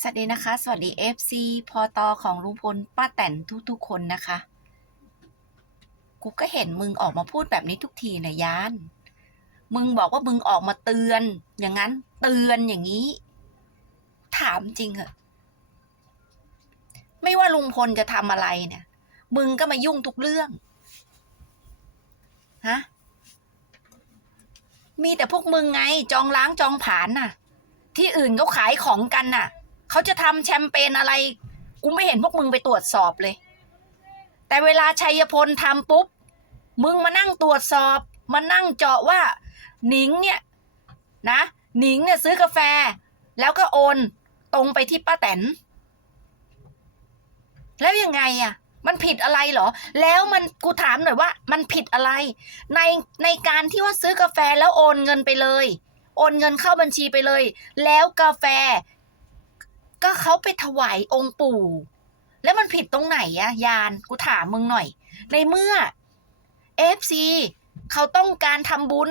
สวัสดีนะคะ สวัสดี FC พอตอของลุงพลป้าแตนทุกๆคนนะคะ กูก็เห็นมึงออกมาพูดแบบนี้ทุกทีนะยาน มึงบอกว่ามึงออกมาเตือน อย่างนั้น เตือนอย่างนี้ ถามจริงเหอะไม่ว่าลุงพลจะทำอะไรเนี่ย มึงก็มายุ่งทุกเรื่อง ฮะ มีแต่พวกมึงไงจองล้างจองผานน่ะ ที่อื่นเขาขายของกันน่ะ เขาจะทำแชมเปญอะไร กูไม่เห็นพวกมึงไปตรวจสอบเลย แต่เวลาชัยพลทำปุ๊บ มึงมานั่งตรวจสอบ มานั่งเจาะว่า หนิงเนี่ยนะ หนิงเนี่ยซื้อกาแฟ แล้วก็โอนตรงไปที่ป้าแตน แล้วยังไงอะมันผิดอะไรเหรอ แล้วมันกูถามหน่อยว่า มันผิดอะไร ในในการที่ว่าซื้อกาแฟแล้วโอนเงินไปเลย โอนเงินเข้าบัญชีไปเลย แล้วกาแฟ ก็เขาไปถวายองค์ปู่ แล้วมันผิดตรงไหนอะยานกูถามมึงหน่อย ในเมื่อเอฟซีเขาต้องการทำบุญ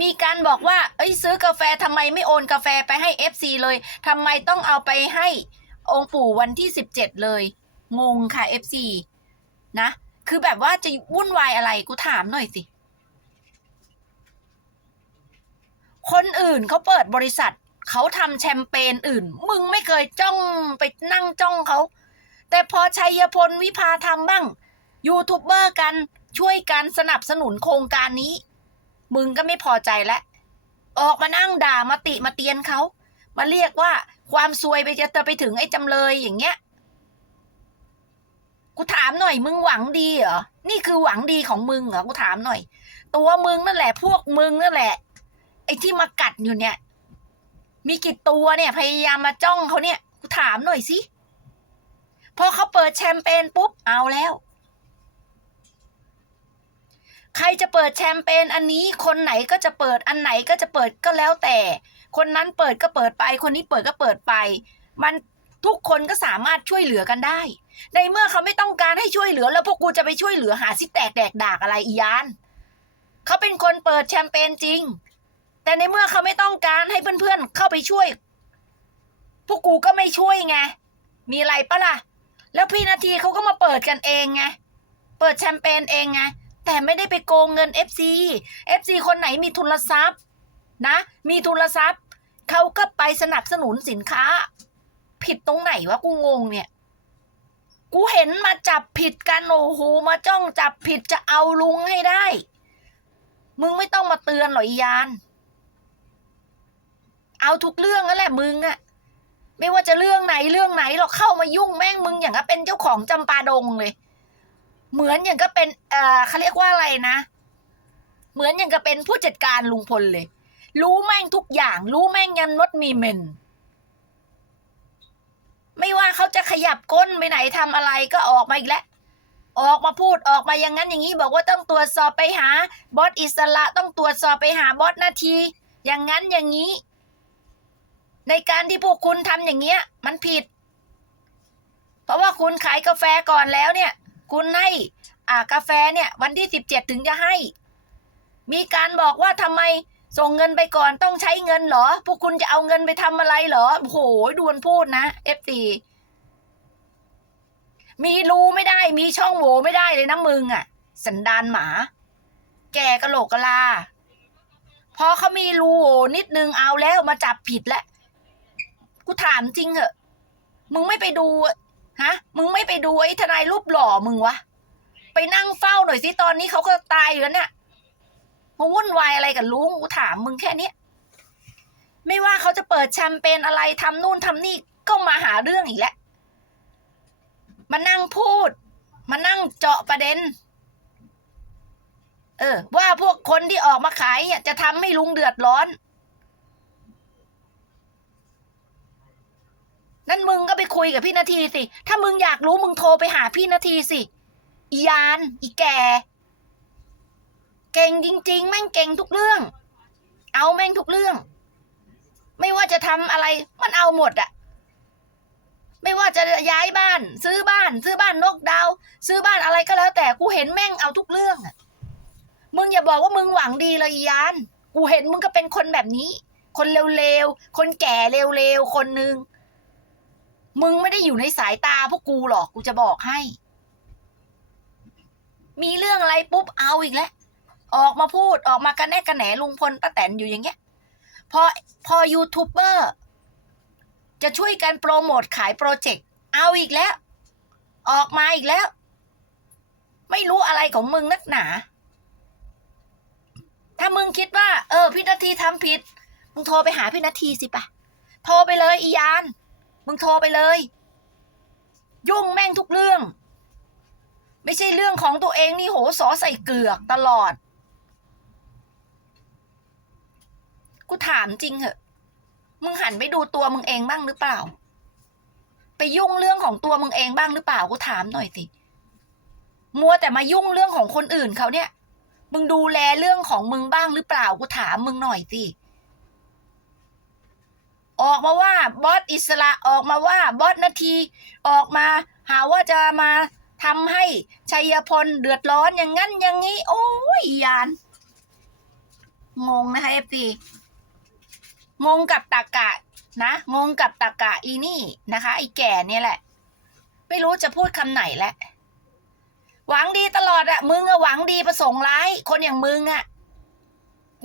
มีการบอกว่า เอ้ยซื้อกาแฟทำไมไม่โอนกาแฟไปให้เอฟซีเลยทำไมต้องเอาไปให้องค์ปู่วันที่สิบเจ็ดเลย งงค่ะเอฟซีนะ คือแบบว่าจะวุ่นวายอะไรกูถามหน่อยสิ คนอื่นเขาเปิดบริษัท เขาทำแชมเปญอื่น มึงไม่เคยจ้องไปนั่งจ้องเขา แต่พอชัยพลวิภาทำบ้าง ยูทูบเบอร์กันช่วยกันสนับสนุนโครงการนี้ มึงก็ไม่พอใจแล้วออกมานั่งด่ามาติมาเตียนเขา มาเรียกว่าความซวยไปจะไปถึงไอ้จำเลยอย่างเงี้ย กูถามหน่อยมึงหวังดีเหรอ นี่คือหวังดีของมึงเหรอ กูถามหน่อย ตัวมึงนั่นแหละ พวกมึงนั่นแหละ ไอ้ที่มากัดอยู่เนี่ย มีกี่ตัวเนี่ย พยายามมาจ้องเขาเนี่ยกูถามหน่อยสิพอเขาเปิดแชมเปญปุ๊บเอาแล้ว ใครจะเปิดแชมเปญอันนี้คนไหนก็จะเปิดอันไหนก็จะเปิดก็แล้วแต่ คนนั้นเปิดก็เปิดไป คนนี้เปิดก็เปิดไป มันทุกคนก็สามารถช่วยเหลือกันได้ ในเมื่อเขาไม่ต้องการให้ช่วยเหลือ แล้วพวกกูจะไปช่วยเหลือหาซิแตกแดกดากอะไรอียานเขาเป็นคนเปิดแชมเปญจริง แต่ในเมื่อเขาไม่ต้องการให้เพื่อนๆเข้าไปช่วย พวกกูก็ไม่ช่วยไง มีอะไรปะล่ะ แล้วพี่นาทีเขาก็มาเปิดกันเองไง เปิดแชมเปญเองไง แต่ไม่ได้ไปโกงเงิน FC FC คนไหนมีทุนทรัพย์ นะ มีทุนทรัพย์ เขาก็ไปสนับสนุนสินค้า ผิดตรงไหนวะกูงงเนี่ย กูเห็นมาจับผิดกันโอ้โหมาจ้องจับผิดจะเอาลุงให้ได้ มึงไม่ต้องมาเตือนหรอกยาน เอาทุกเรื่องนั่นแหละมึงอะไม่ว่าจะเรื่องไหนเรื่องไหนหรอกเข้ามายุ่งแม่งมึงอย่างก็เป็นเจ้าของจำปาดงเลย เหมือนอย่างก็เป็นเอ่อเขาเรียกว่าอะไรนะ เหมือนอย่างก็เป็นผู้จัดการลุงพลเลย รู้แม่งทุกอย่าง รู้แม่งยันมดมีเมนไม่ว่าเขาจะขยับก้นไปไหนทำอะไรก็ออกมาอีกแล้วออกมาพูดออกมาอย่างนั้นอย่างนี้บอกว่าต้องตรวจสอบไปหาบอสอิสระต้องตรวจสอบไปหาบอสนาที อย่างนั้นอย่างนี้ ในการที่พวกคุณทำอย่างเงี้ย มันผิด เพราะว่าคุณขายกาแฟก่อนแล้วเนี่ย คุณให้อ่ากาแฟเนี่ย วันที่สิบเจ็ดถึงจะให้ มีการบอกว่าทำไมส่งเงินไปก่อนต้องใช้เงินเหรอ พวกคุณจะเอาเงินไปทำอะไรเหรอ โอ้โหดวนพูดนะเอฟตีมีรูไม่ได้ มีช่องโหว่ไม่ได้เลยนะมึงอะ่ะ สันดานหมา แกกะโหลกกะลา พอเขามีรูโหว่นิดนึงเอาแล้วมาจับผิดแล้ว กูถามจริงเหอะ มึงไม่ไปดูฮะ มึงไม่ไปดูไอ้ทนายรูปหล่อมึงวะ ไปนั่งเฝ้าหน่อยสิตอนนี้เขาก็ตายอยู่แล้วเนี่ยมาวุ่นวายอะไรกับลุงกูถามมึงแค่เนี้ยไม่ว่าเขาจะเปิดแชมเปญอะไรทำนู่นทำนี่ก็มาหาเรื่องอีกแล้วมานั่งพูด มานั่งเจาะประเด็น เออ ว่าพวกคนที่ออกมาขายเนี่ยจะทำให้ลุงเดือดร้อน นั่น มึงก็ไปคุยกับพี่นาทีสิ ถ้ามึงอยากรู้มึงโทรไปหาพี่นาทีสิอียาน อีแก เก่งจริง ๆ แม่งเก่งทุกเรื่อง เอาแม่งทุกเรื่อง ไม่ว่าจะทำอะไร มันเอาหมดอะไม่ว่าจะย้ายบ้าน ซื้อบ้าน ซื้อบ้านนกดาว ซื้อบ้านอะไรก็แล้ว แต่กูเห็นแม่งเอาทุกเรื่องอะมึงอย่าบอกว่ามึงหวังดีเลยยาน กูเห็นมึงก็เป็นคนแบบนี้ คนเร็วๆ คนแก่เร็วๆ คนหนึ่ง มึงไม่ได้อยู่ในสายตาพวกกูหรอกกูจะบอกให้ มีเรื่องอะไรปุ๊บเอาอีกแล้วออกมาพูดออกมากระแนกกระแหนลุงพลป้าแตนอยู่อย่างเงี้ย พอพอยูทูบเบอร์จะช่วยกันโปรโมทขายโปรเจกต์เอาอีกแล้ว ออกมาอีกแล้ว ไม่รู้อะไรของมึงนักหนา ถ้ามึงคิดว่า เออ พี่นาทีทำผิด มึงโทรไปหาพี่นาทีสิปะโทรไปเลยอียาน มึงโทรไปเลย ยุ่งแม่งทุกเรื่อง ไม่ใช่เรื่องของตัวเองนี่โหสอใส่เกลือกตลอด กูถามจริงเหอะ มึงหันไปดูตัวมึงเองบ้างหรือเปล่า ไปยุ่งเรื่องของตัวมึงเองบ้างหรือเปล่ากูถามหน่อยสิ มัวแต่มายุ่งเรื่องของคนอื่นเขาเนี่ย มึงดูแลเรื่องของมึงบ้างหรือเปล่ากูถามมึงหน่อยสิ ออกมาว่าบอสอิสระออกมาว่าบอสนาทีออกมา หาว่าจะมาทำให้ชัยพลเดือดร้อนอย่างนั้นอย่างนี้ โอ้ยยาน งงนะคะเอฟซีงงกับตากะนะงงกับตากะอีนี่นะคะไอ้แก่เนี่ยแหละ ไม่รู้จะพูดคำไหนแหละหวังดีตลอดอะมึงอะหวังดีประสงค์ร้าย คนอย่างมึงอะ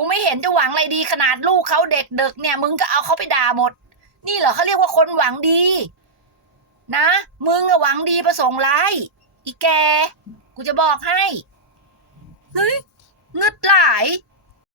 กูไม่เห็นจะหวังอะไรดีขนาดลูกเขาเด็กเด็กเนี่ย มึงก็เอาเขาไปด่าหมด นี่เหรอเขาเรียกว่าคนหวังดี นะมึงอะหวังดีประสงค์ร้ายอีแก กูจะบอกให้เฮ้ยเงึดหลาย